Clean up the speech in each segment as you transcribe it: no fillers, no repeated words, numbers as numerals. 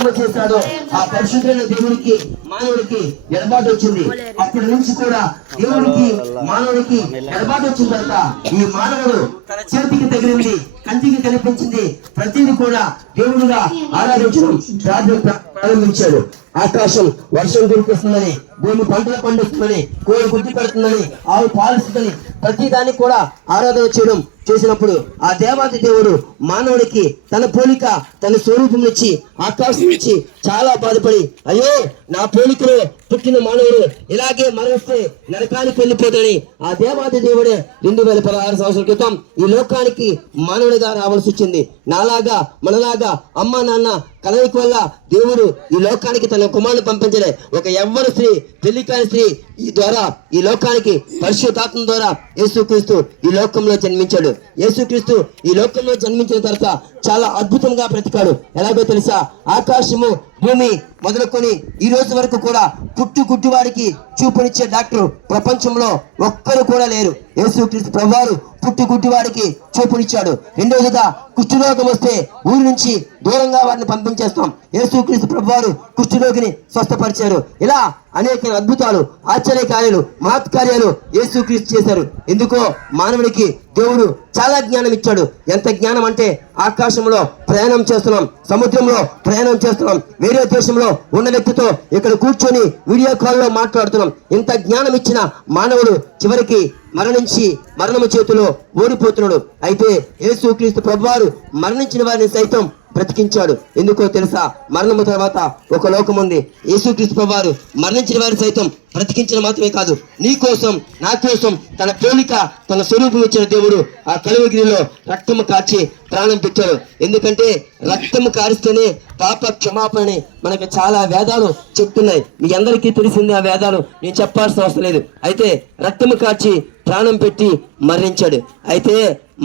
పాపము చేశాడో ఆ పరిశుద్ధమైన దేవుడికి మానవుడికి ఎడబాటు వచ్చింది. అప్పటి నుంచి కూడా దేవుడికి మానవుడికి ఎడబాటు వచ్చిన తర్వాత ఈ మానవుడు తన చేతికి తగిలింది, కంటికి కనిపించింది ప్రతిదీ కూడా దేవుడుగా ఆరాధించడం ప్రారంభించాడు. ఆకాశం వర్షం కురిపిస్తుందని, భూమి పంటలు పండిస్తుందని, కోడి గుడ్డి పెడుతుందని, ఆవు పాలిస్తుందని ప్రతి దానికి కూడా ఆరాధన చేయడం చేసినప్పుడు ఆ దేవాది దేవుడు మానవుడికి తన పోలిక తన స్వరూపం ఇచ్చి ఆకాశం ఇచ్చి చాలా బాధపడి, అయ్యో నా పోలికలో పుట్టిన మానవుడు ఇలాగే మరణిస్తే నరకానికి వెళ్ళిపోతాడని ఆ దేవాది దేవుడే 2016 సంవత్సరాల క్రితం ఈ లోకానికి మానవుడిగా రావాల్సి వచ్చింది. నాలాగా మనలాగా అమ్మ నాన్న కలయిక వల్ల దేవుడు ఈ లోకానికి తన కుమారుని పంపించలే. ఒక యవ్వన స్త్రీ, పెళ్లి కాని స్త్రీ ఈ ద్వారా ఈ లోకానికి పరిశుద్ధాత్మ ద్వారా యేసుక్రీస్తు ఈ లోకంలో జన్మించాడు. యేసుక్రీస్తు ఈ లోకంలో జన్మించిన తర్వాత చాలా అద్భుతంగా బ్రతికాడు. ఎలాగో తెలుసా? ఆకాశము భూమి మొదలుకొని ఈ రోజు వరకు కూడా పుట్టుగుడ్డివాడికి చూపునిచ్చే డాక్టర్ ప్రపంచంలో ఒక్కరు కూడా లేరు. యేసుక్రీస్తు ప్రభువారు పుట్టుగుడ్డివాడికి చూపునిచ్చాడు. రెండోదిగా కుష్ఠరోగం వస్తే ఊరి నుంచి దూరంగా వారిని పంపించేస్తాం. యేసుక్రీస్తు ప్రభువారు కుష్ఠరోగిని స్వస్థపరిచారు. ఇలా అనేక అద్భుతాలు, ఆశ్చర్యకార్యాలు, మహత్కార్యాలు యేసుక్రీస్తు చేశారు. ఎందుకో మానవుడికి దేవుడు చాలా జ్ఞానం ఇచ్చాడు. ఎంత జ్ఞానం అంటే ఆకాశంలో ప్రయాణం చేస్తున్నాం, సముద్రంలో ప్రయాణం చేస్తున్నాం, వేరే దేశంలో ఉన్న వ్యక్తితో ఇక్కడ కూర్చొని వీడియో కాల్లో మాట్లాడుతున్నాం. ఇంత జ్ఞానం ఇచ్చిన మానవుడు చివరికి మరణించి మరణము చేతిలో ఓడిపోతున్నాడు. అయితే యేసుక్రీస్తు ప్రభువారు మరణించిన వారిని సైతం బ్రతికించాడు. ఎందుకో తెలుసా? మరణము తర్వాత ఒక లోకం ఉంది. యేసుక్రీస్తు ప్రభువారు మరణించిన వారిని సైతం బ్రతికించడం మాత్రమే కాదు, నీ కోసం నా కోసం తన పోలిక తన స్వరూపం ఇచ్చిన దేవుడు ఆ కలువగిరిలో రక్తము కార్చి ప్రాణం పెట్టాడు. ఎందుకంటే రక్తము కారిస్తేనే పాప క్షమాపణని మనకు చాలా వేదాలు చెప్తున్నాయి. మీ అందరికీ తెలిసింది ఆ వేదాలు, నేను చెప్పాల్సిన అవసరం లేదు. అయితే రక్తము కార్చి ప్రాణం పెట్టి మరణించాడు. అయితే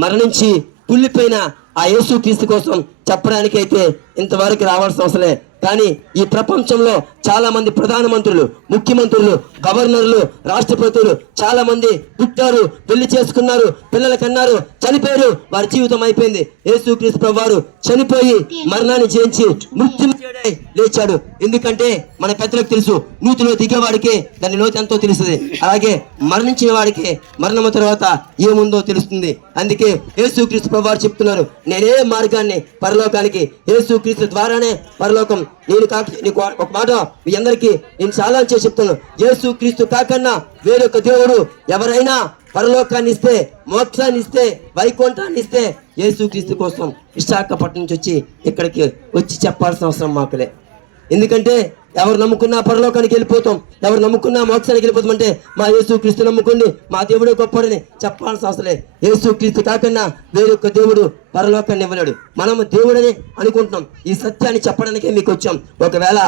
మరణించి కుళ్ళిపోయిన ఆ యేసుక్రీస్తు కోసం చెప్పడానికి అయితే ఇంతవరకు రావాల్సిన అవసరమే. కానీ ఈ ప్రపంచంలో చాలా మంది ప్రధానమంత్రులు, ముఖ్యమంత్రులు, గవర్నర్లు, రాష్ట్రపతులు చాలా మంది పుట్టారు, పెళ్లి చేసుకున్నారు, పిల్లలు కన్నారు, చనిపోయారు, వారి జీవితం అయిపోయింది. యేసుక్రీస్తు ప్రభువారు చనిపోయి మరణాన్ని జయించి మృత్యుంజయుడై లేచాడు. ఎందుకంటే మన పెద్దలకు తెలుసు, నూతిలో దిగేవాడికే దాని లోతు ఎంతో తెలుస్తుంది. అలాగే మరణించిన వాడికి మరణం తర్వాత ఏముందో తెలుస్తుంది. అందుకే యేసుక్రీస్తు ప్రభువారు చెప్తున్నారు, నేనే మార్గాన్ని పరలోకానికి, యేసుక్రీస్తు ద్వారానే పరలోకం. నేను నీకు ఒక మాట మీ అందరికీ నేను చాలా చేసి చెప్తాను. యేసుక్రీస్తు కాకన్నా వేరొక దేవుడు ఎవరైనా పరలోకాన్ని ఇస్తే, మోక్షాన్ని ఇస్తే, వైకుంఠాన్ని ఇస్తే యేసుక్రీస్తు కోసం విశాఖపట్నం నుంచి వచ్చి ఇక్కడికి వచ్చి చెప్పాల్సిన అవసరం మాకులే. ఎందుకంటే ఎవరు నమ్ముకున్నా పరలోకానికి వెళ్ళిపోతాం, ఎవరు నమ్ముకున్నా మోక్షానికి వెళ్ళిపోతాం. అంటే మా యేసుక్రీస్తు నమ్ముకోండి, మా దేవుడే గొప్పడని చెప్పాల్సిన అవసరం లేదు. యేసుక్రీస్తు కాకన్నా వేరొక దేవుడు పరలోకాన్ని ఇవ్వలేడు. మనము దేవుడని అనుకుంటున్నాం. ఈ సత్యాన్ని చెప్పడానికే మీకు వచ్చాం. ఒకవేళ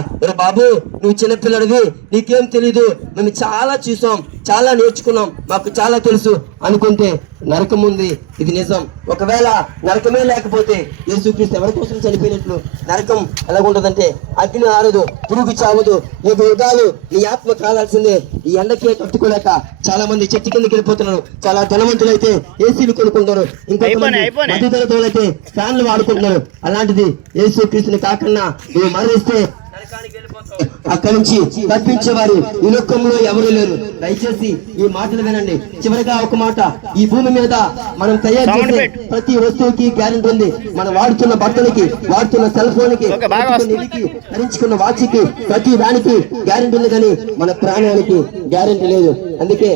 బాబు నువ్వు చిన్నపిల్లడివి, నీకేం తెలీదు, మేము చాలా చూసాం, చాలా నేర్చుకున్నాం, మాకు చాలా తెలుసు అనుకుంటే నరకం ఉంది, ఇది నిజం. ఒకవేళ నరకమే లేకపోతే యేసుక్రీస్తు ఎవరి కోసం చనిపోయినట్లు? నరకం ఎలాగుంటదంటే అగ్ని ఆరదు, పురుగు చావదు, యుగాలు నీ ఆత్మ కాలాల్సిందే. ఈ ఎండకే తట్టుకోలేక చాలా మంది చెట్టు కిందకి వెళ్ళిపోతున్నారు. చాలా ధనవంతులు అయితే ఏసీలు కొనుక్కుంటారు, ఇంకా మధ్యతరగతి అయితే ఫ్యాన్లు వాడుకుంటున్నారు. అలాంటిది యేసుక్రీస్తుని కాకుండా నువ్వు మరణిస్తే అక్కడి నుంచి తప్పించేవారు ఈ లోకంలో ఎవరు లేరు. దయచేసి ఈ మాటలు వినండి. చివరిగా ఒక మాట, ఈ భూమి మీద మనం తయారు చేసే ప్రతి వస్తువుకి గ్యారెంటీ ఉంది. మనం వాడుతున్న బట్టలకి, వాడుతున్న సెల్ ఫోన్ కి, ధరించుకున్న వాచ్కి, ప్రతి దానికి గ్యారెంటీ ఉంది. కానీ మన ప్రాణానికి గ్యారెంటీ లేదు. అందుకే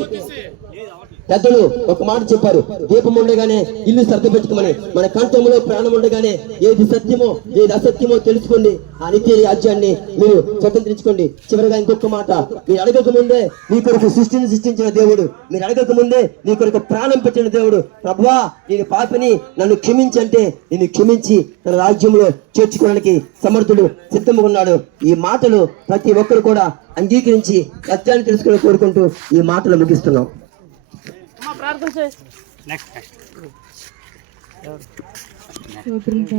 పెద్దలు ఒక మాట చెప్పారు, దీపం ఉండగానే ఇల్లు శ్రద్ధ పెట్టుకోమని. మన కంఠంలో ప్రాణం ఉండగానే ఏది సత్యమో ఏది అసత్యమో తెలుసుకోండి, ఆ నిత్య రాజ్యాన్ని మీరు స్వతంత్రించుకోండి. చివరిగా ఇంకొక మాట, మీరు అడగక ముందే మీ కొరకు సృష్టిని సృష్టించిన దేవుడు, మీరు అడగక ముందే మీ కొరకు ప్రాణం పెట్టిన దేవుడు, ప్రభువా నేను పాపిని, నన్ను క్షమించంటే నేను క్షమించి తన రాజ్యంలో చేర్చుకోవడానికి సమర్థుడు, సిద్ధంగా ఉన్నాడు. ఈ మాటలు ప్రతి ఒక్కరు కూడా అంగీకరించి సత్యాన్ని తెలుసుకుని కోరుకుంటూ ఈ మాటలు ముగిస్తున్నాం. ప్రార్థన చేయి.